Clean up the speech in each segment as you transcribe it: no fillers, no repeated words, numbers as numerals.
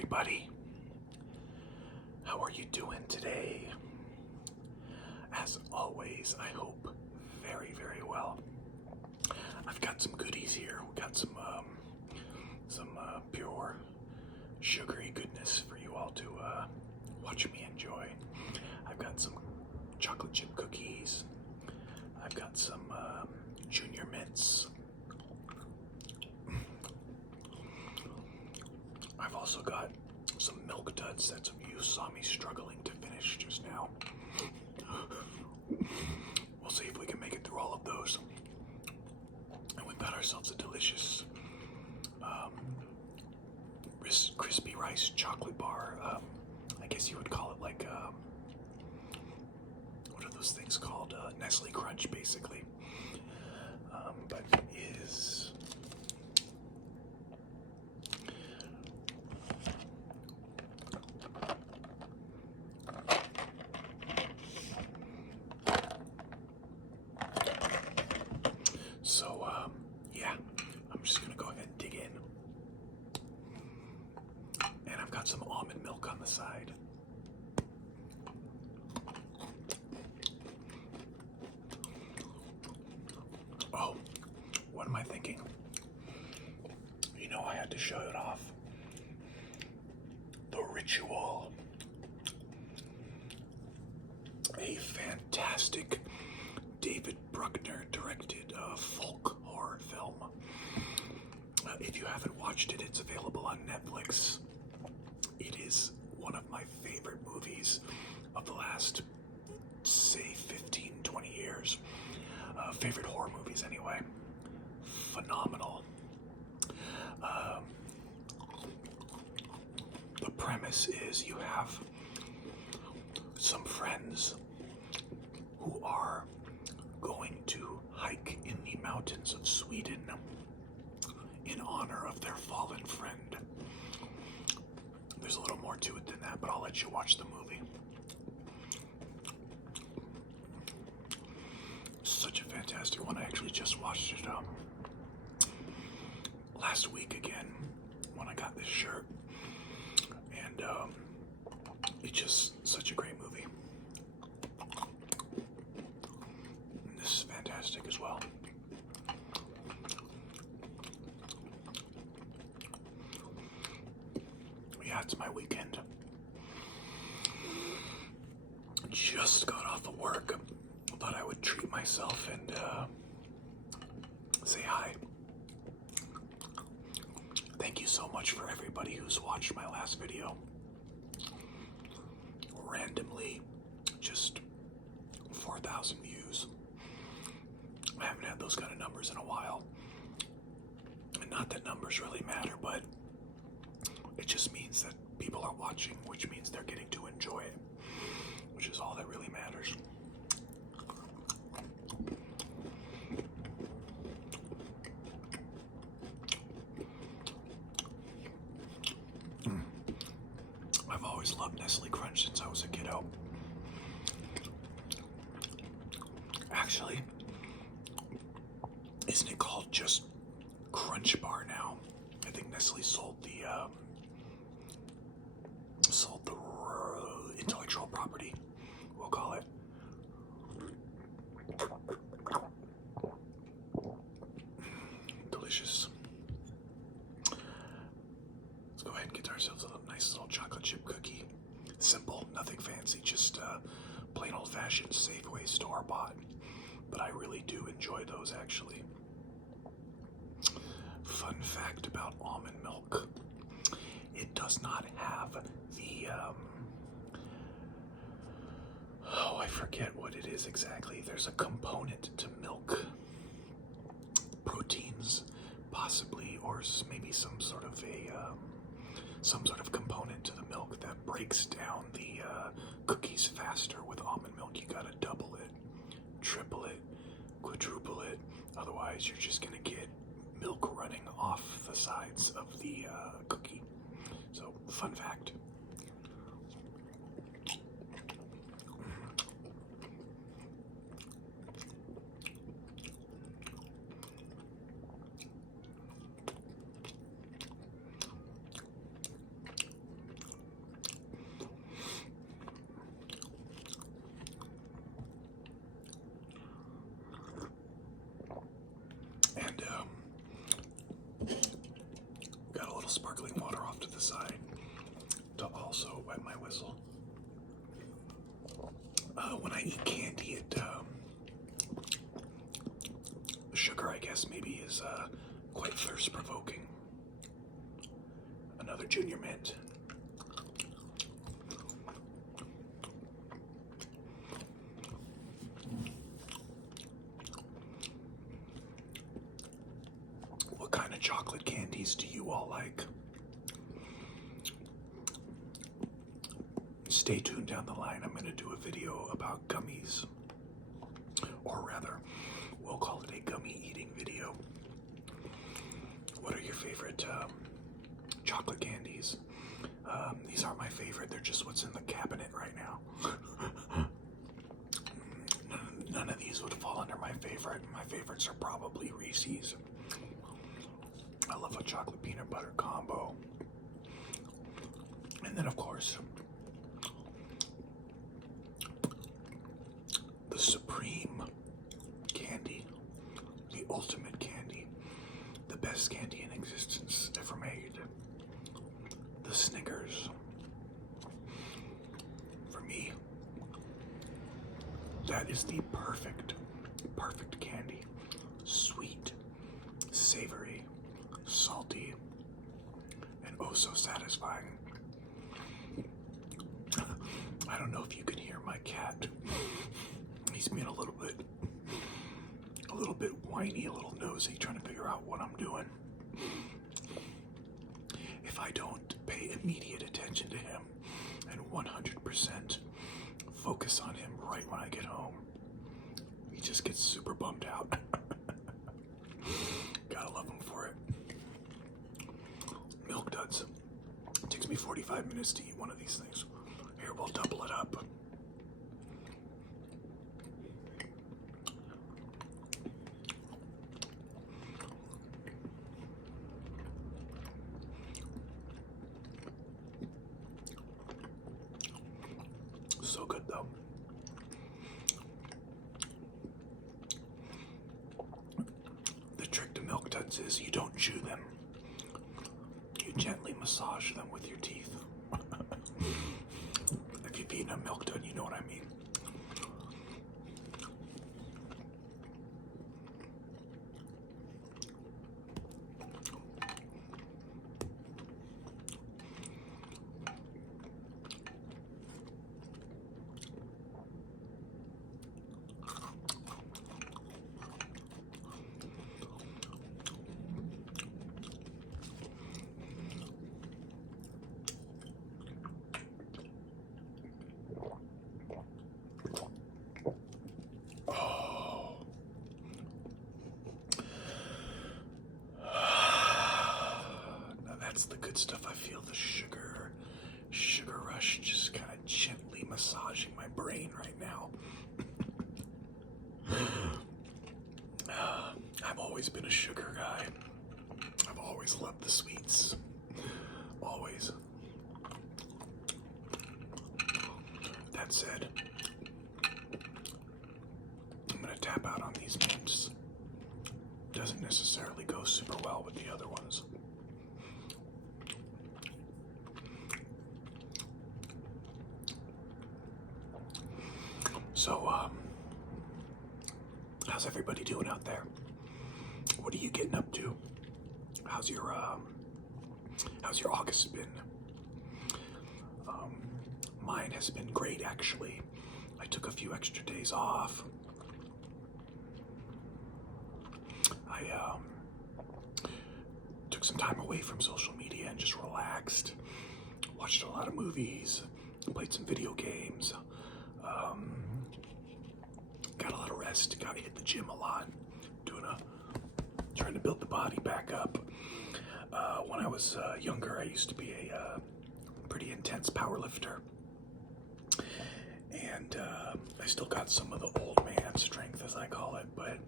everybody. How are you doing today? As always, I hope very, very well. I've got some goodies here. We got some pure sugary goodness for you all to watch me enjoy. I've got some chocolate chip cookies. I've got some junior mints. I've also got some milk duds that some of you saw me struggling to finish just now. We'll see if we can make it through all of those. And we've got ourselves a delicious crispy rice chocolate bar. I guess you would call it like, what are those things called? Nestle Crunch, basically. But it is... So, yeah, I'm just gonna go ahead and dig in. And I've got some almond milk on the side. Oh, what am I thinking? You know, I had to show it off. The Ritual. A fantastic David Bruckner directed folk horror film. If you haven't watched it, it's available on Netflix. It is one of my favorite movies of the last, say, 15, 20 years. Favorite horror movies, anyway. Phenomenal. The premise is you have some friends who are going to hike in the mountains of Sweden in honor of their fallen friend. There's a little more to it than that, but I'll let you watch the movie. Such a fantastic one. I actually just watched it last week again when I got this shirt, and it's just such a great movie. And this is fantastic as well. Yeah, it's my weekend. Just got off of work. Thought I would treat myself and say hi. Thank you so much for everybody who's watched my last video. Randomly, just 4,000 views. I haven't had those kind of numbers in a while. And not that numbers really matter, but it just means that people are watching, which means they're getting to enjoy it, which is all that really matters. I've always loved Nestle Crunch since I was a kiddo. Actually, isn't it called just Crunch Bar now? I think Nestle sold the intellectual property, we'll call it. Delicious. Let's go ahead and get ourselves a nice little chocolate chip cookie. Simple, nothing fancy, just plain old-fashioned Safeway store-bought. But I really do enjoy those, actually. Fun fact about almond milk. It does not have the, oh, I forget what it is exactly. There's a component to milk. Proteins, possibly, or maybe some sort of component to the milk that breaks down the cookies faster. With almond milk, you gotta double it, triple it, quadruple it. Otherwise, you're just gonna get milk running off the sides of the cookie. So, fun fact. Got a little sparkling water off to the side to also wet my whistle. When I eat candy, sugar, I guess, maybe is quite thirst-provoking. Another Junior Mint. What kind of chocolate candies do you all like? Stay tuned down the line. I'm going to do a video about gummies. Or rather, we'll call it a gummy eating video. What are your favorite chocolate candies? These aren't my favorite. They're just what's in the cabinet right now. None of these would fall under my favorite. My favorites are probably Reese's. I love a chocolate peanut butter combo. And then, of course, the supreme candy, the ultimate candy, the best candy in existence ever made, the Snickers. For me, that is the perfect candy. Sweet, savory, salty, and oh so satisfying. I don't know if you can hear my cat. He's being a little bit whiny, a little nosy, trying to figure out what I'm doing. If I don't pay immediate attention to him and 100% focus on him right when I get home, he just gets super bummed out. Gotta love him for it. Milk Duds. It takes me 45 minutes to eat one of these things. Here, we'll double it up. So good though. The trick to Milk Duds is you don't chew them. You gently massage them with your teeth. If you've eaten a Milk Dud, you know what I mean. That's the good stuff. I feel the sugar rush just kind of gently massaging my brain right now. I've always been a sugar guy. I've always loved the sweets. Always. That said, I'm gonna tap out on these mints. Doesn't necessarily go super well with the other ones. So, how's everybody doing out there? What are you getting up to? How's your August been? Mine has been great, actually. I took a few extra days off. I took some time away from social media and just relaxed. Watched a lot of movies, played some video games. Got a lot of rest, got to hit the gym a lot, trying to build the body back up. When I was younger, I used to be a pretty intense power lifter. And I still got some of the old man strength, as I call it, but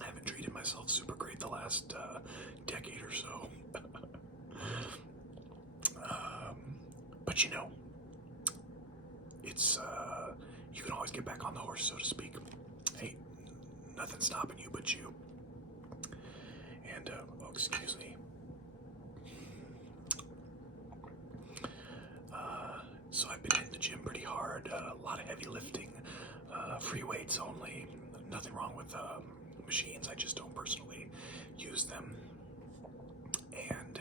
I haven't treated myself super great the last decade or so. But you know, it's you can always get back on the horse, so to speak. Hey, nothing's stopping you but you. And oh, excuse me. free weights only. Nothing wrong with machines. I just don't personally use them. And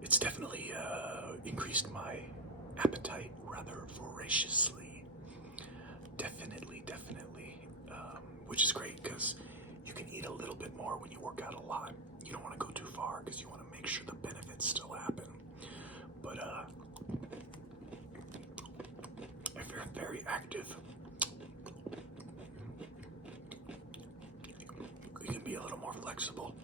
it's definitely increased my appetite rather voraciously. Definitely. Which is great because you can eat a little bit more when you work out a lot. You don't want to go too far because you want to make sure the benefits still happen. But if you're very active, you can be a little more flexible.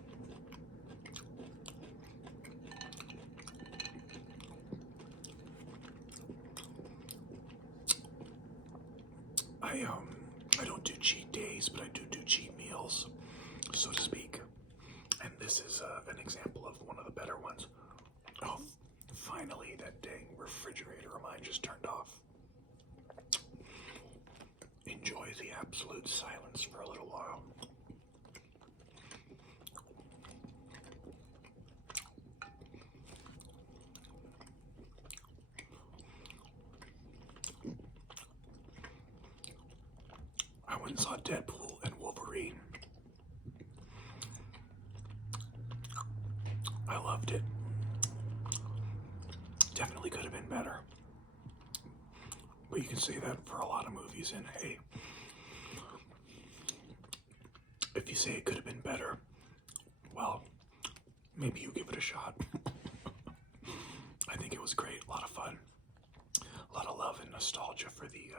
I don't do cheat days, but I do cheat meals, so to speak. And this is an example of one of the better ones. Oh, finally, that dang refrigerator of mine just turned off. Enjoy the absolute silence for a little while. I went and saw Deadpool and Wolverine. I loved it. Definitely could have been better. But you can say that for a lot of movies, and hey, if you say it could have been better, well, maybe you give it a shot. I think it was great, a lot of fun, a lot of love and nostalgia for the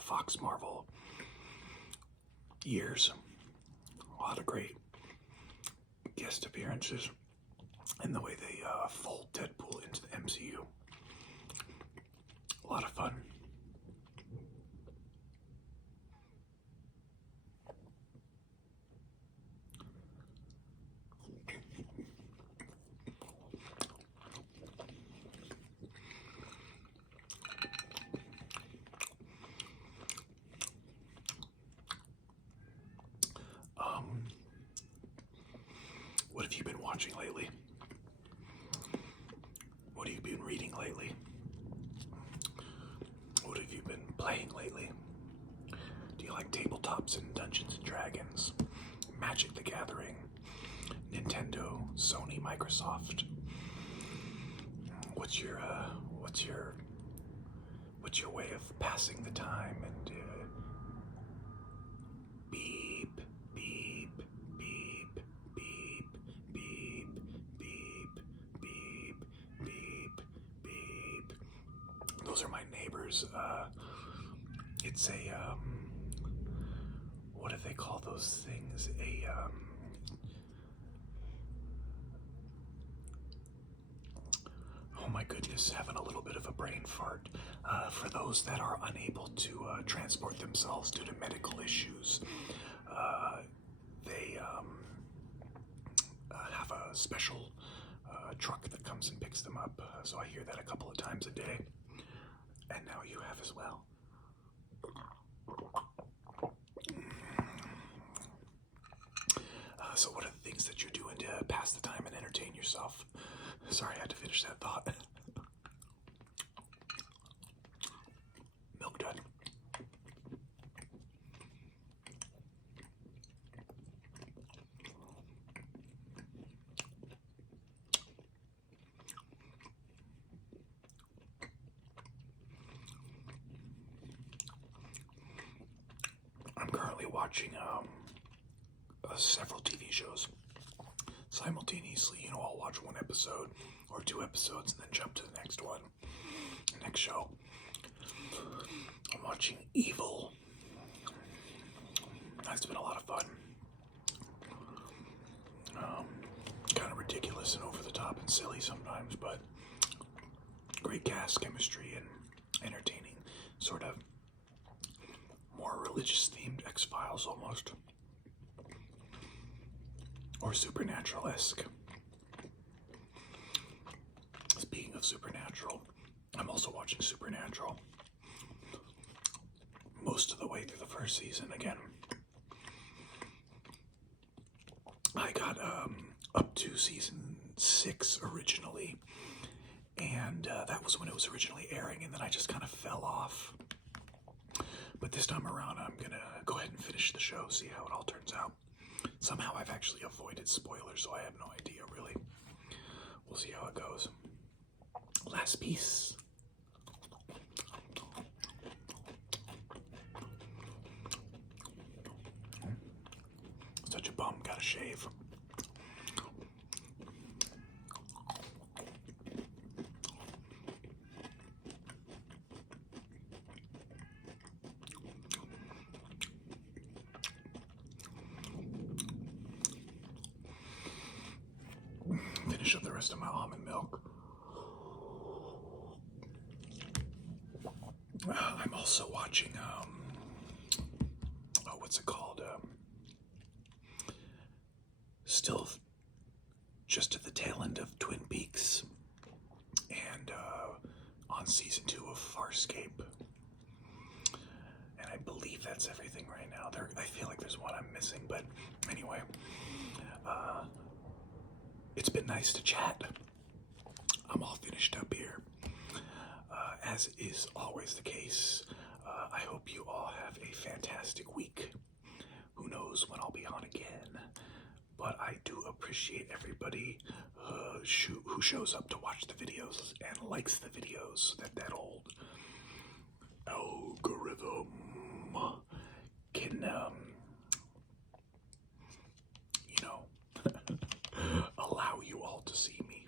Fox Marvel years. A lot of great guest appearances, and the way they fold Deadpool into the MCU. A lot of fun. What have you been watching lately? What have you been reading lately? What have you been playing lately? Do you like tabletops and Dungeons and Dragons, Magic the Gathering, Nintendo, Sony, Microsoft? What's your way of passing the time? And beep, beep, beep, beep, beep, beep, beep, beep, beep. Those are my neighbors. It's a what do they call those things? Oh my goodness, having a little bit of a brain fart. For those that are unable to transport themselves due to medical issues, they have a special truck that comes and picks them up. So I hear that a couple of times a day. And now you have as well. So what are the things that you're doing to pass the time and entertain yourself? Sorry, I had to finish that thought. Milk dud. I'm currently watching several TV shows simultaneously. You know, I'll watch one episode or 2 episodes and then jump to the next one, next show. I'm watching Evil. That's been a lot of fun. Kind of ridiculous and over the top and silly sometimes, but great cast, chemistry, and entertaining. Sort of more religious themed X-Files almost. Or Supernatural-esque. Speaking of Supernatural, I'm also watching Supernatural. Most of the way through the first season again. I got up to season 6 originally, and and that was when it was originally airing, and then I just kind of fell off. But this time around, I'm gonna go ahead and finish the show, see how it all turns out. Somehow I've actually avoided spoilers, so I have no idea, really. We'll see how it goes. Last piece. Such a bum, gotta shave. Finish up the rest of my almond milk. I'm also watching, what's it called? Still just at the tail end of Twin Peaks, and on season 2 of Farscape. And I believe that's everything right now. I feel like there's one I'm missing, but anyway, it's been nice to chat. I'm all finished up here. As is always the case, I hope you all have a fantastic week. Who knows when I'll be on again, but I do appreciate everybody who shows up to watch the videos and likes the videos. That old algorithm can, allow you all to see me.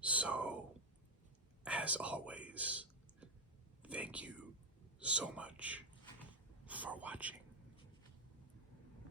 So, as always,